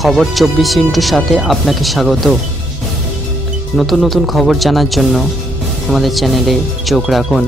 খবর 24 সাথে আপনাকে স্বাগত। নতুন নতুন খবর জানার জন্য আমাদের চ্যানেলে চোখ রাখুন।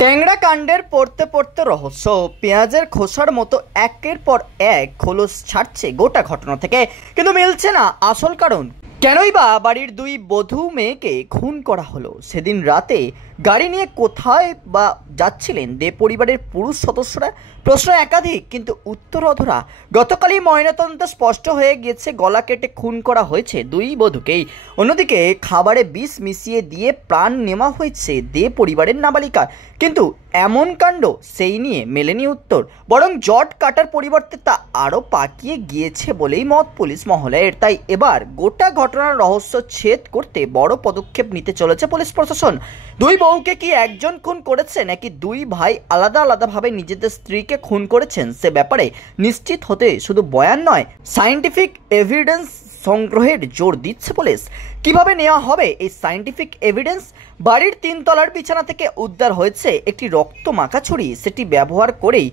ট্যাংরা কাণ্ডের পড়তে পড়তে রহস্য, পেঁয়াজের খোসার মতো একের পর এক খোলস ছাড়ছে গোটা ঘটনা থেকে, কিন্তু মিলছে না আসল কারণ। কেনই বা বাড়ির দুই বধূ মেয়েকে খুন করা হলো? সেদিন রাতে গাড়ি নিয়ে কোথায় বা যাচ্ছিলেন দে পরিবারের পুরুষ সদস্যরা? প্রশ্ন একাধিক, কিন্তু উত্তর অধরা। গতকালই ময়নাতদন্তে স্পষ্ট হয়ে গিয়েছে, গলা কেটে খুন করা হয়েছে দুই বধূকেই। অন্যদিকে খাবারে বিষ মিশিয়ে দিয়ে প্রাণ নেওয়া হয়েছে দে পরিবারের নাবালিকার। কিন্তু এমন কাণ্ড, সেই নিয়ে মেলেনি উত্তর, বরং জট কাটার পরিবর্তে তা আরও পাকিয়ে গিয়েছে বলেই মত পুলিশ মহলের। তাই এবার গোটা ঘটনার রহস্য ছেদ করতে বড় পদক্ষেপ নিতে চলেছে পুলিশ প্রশাসন। দুই বউকে কি একজন খুন করেছে, নাকি দুই ভাই আলাদা আলাদাভাবে নিজেদের স্ত্রীকে খুন করেছেন, সে ব্যাপারে নিশ্চিত হতে শুধু বয়ান নয়, সায়েন্টিফিক এভিডেন্স সংগ্রহের জোর দিচ্ছে পুলিশ। কিভাবে নেওয়া হবে এই সায়েন্টিফিক এভিডেন্স? বাড়ির 3 তলার বিছানা থেকে উদ্ধার হয়েছে একটি রক্তমাখা ছুরি। সেটি ব্যবহার করেই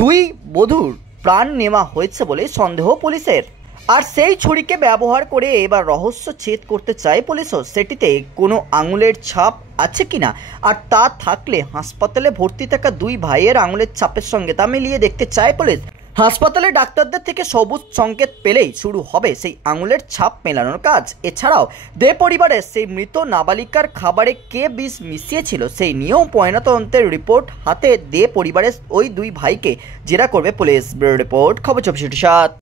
দুই বধূর প্রাণ নেওয়া হয়েছে বলে সন্দেহ পুলিশের। আর সেই ছুরিকে ব্যবহার করে এবার রহস্য ছেদ করতে চায় পুলিশও। সেটিতে কোনো আঙুলের ছাপ আছে কিনা, আর তা থাকলে হাসপাতালে ভর্তি থাকা দুই ভাইয়ের আঙুলের ছাপের সঙ্গে তা মিলিয়ে দেখতে চায় পুলিশ। হাসপাতালে ডাক্তারদের থেকে সবুজ সংকেত পেলেই শুরু হবে সেই আঙুলের ছাপ মেলানোর কাজ। এছাড়াও দে পরিবারের সেই মৃত নাবালিকার খাবারে কে বিষ মিশিয়েছিল সেই নিয়েও ময়নাতদন্তের রিপোর্ট হাতে দে পরিবারের ওই দুই ভাইকে জেরা করবে পুলিশ। ব্যুরো রিপোর্ট, খবর 24/7।